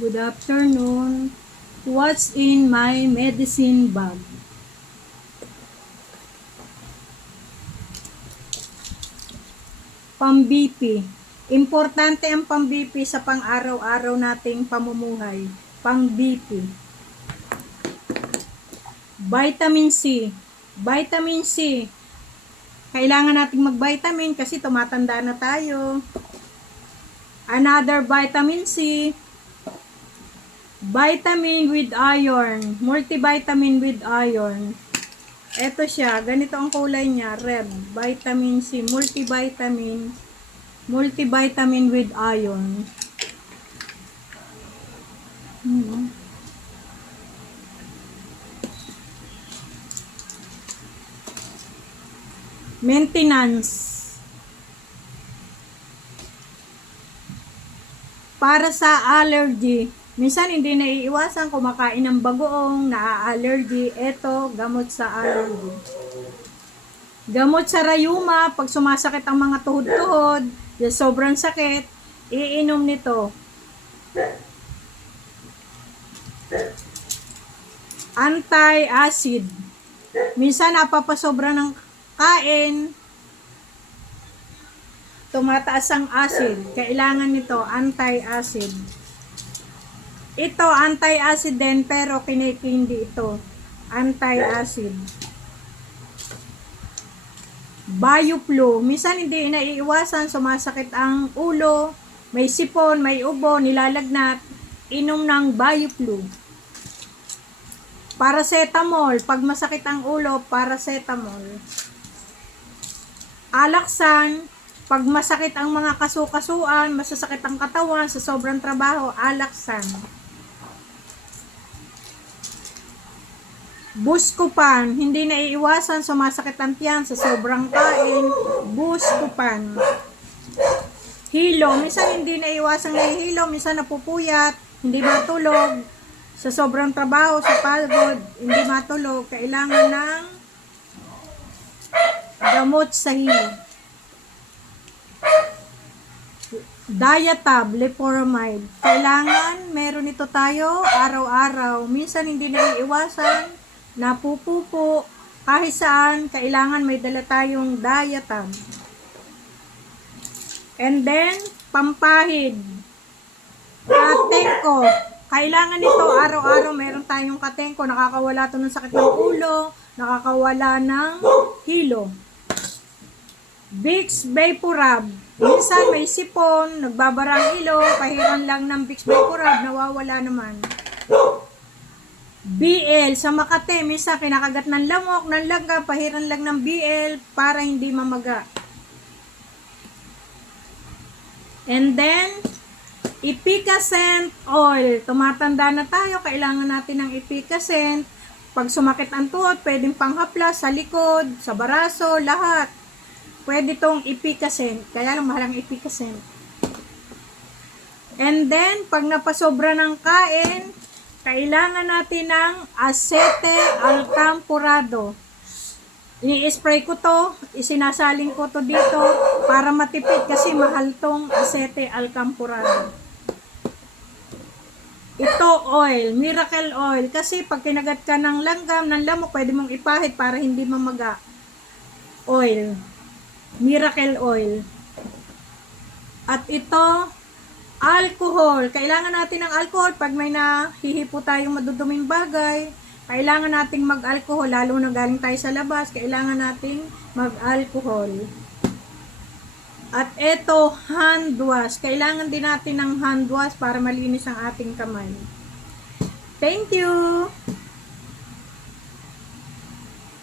Good afternoon. What's in my medicine bag? Pang-BP. Importante ang pang-BP sa pang-araw-araw nating pamumuhay. Pang-BP. Vitamin C. Vitamin C. Kailangan nating mag-vitamin kasi tumatanda na tayo. Another vitamin C. Vitamin with iron. Multivitamin with iron. Ito siya. Ganito ang kulay niya. Red. Vitamin C. Multivitamin. Multivitamin with iron. Maintenance. Para sa allergy, minsan hindi naiiwasan kumakain ng bagoong, naa-allergy. Ito, gamot sa allergy. Gamot sa rayuma, pag sumasakit ang mga tuhod-tuhod, sobrang sakit, iinom nito. Anti-acid. Minsan napapasobra ng kain, tumataas ang acid. Kailangan nito, anti-acid. Ito, anti-acid din, pero kinikindi ito. Anti-acid. Bioflu. Minsan hindi naiiwasan, sumasakit ang ulo, may sipon, may ubo, nilalagnat. Inom ng Bioflu. Paracetamol. Pag masakit ang ulo, paracetamol. Alaksan. Pag masakit ang mga kasukasuan, masasakit ang katawan sa sobrang trabaho, alaksan. Buscopan, hindi naiiwasan, sumasakit ang tiyan sa sobrang kain, Buscopan. Hilo, minsan hindi naiiwasan nahihilo, minsan napupuyat, hindi matulog, sa sobrang trabaho, sa pagod, hindi matulog, kailangan ng gamot sa hilo. Diatab, lefuramide. Kailangan meron ito tayo araw-araw. Minsan hindi naiiwasan, napupupo, kahit saan, kailangan may dala tayong Diatab. And then, pampahid. Katenko. Kailangan ito araw-araw meron tayong katenko. Nakakawala ito ng sakit ng ulo, nakakawala ng hilo. Vicks Vaporub. Minsan may sipon, nagbabara ang ilong, pahiran lang ng Vicks Vaporub, nawawala naman. BL, sa Makati, minsan kinakagat ng lamok, ng langga, pahiran lang ng BL para hindi mamaga. And then, Epicacent oil. Tumatanda na tayo, kailangan natin ng Epicacent. Pag sumakit ang tuhod, pwedeng panghaplas sa likod, sa baraso, lahat. Pwede tong Epicacent. Kaya lang mahal ang Epicacent. And then, pag napasobra ng kain, kailangan natin ng Acete Alcampurado. Ini-spray ko to, isinasaling ko to dito para matipid kasi mahal tong Acete Alcampurado. Ito oil, miracle oil. Kasi pag kinagat ka ng langgam, ng lamok, pwede mong ipahid para hindi mamaga. Oil. Miracle oil. At ito, alcohol. Kailangan natin ng alcohol pag may nahihipo tayong maduduming bagay. Kailangan nating mag-alcohol, lalo na galing tayo sa labas. Kailangan nating mag-alcohol. At ito, hand wash. Kailangan din natin ng hand wash para malinis ang ating kamay. Thank you!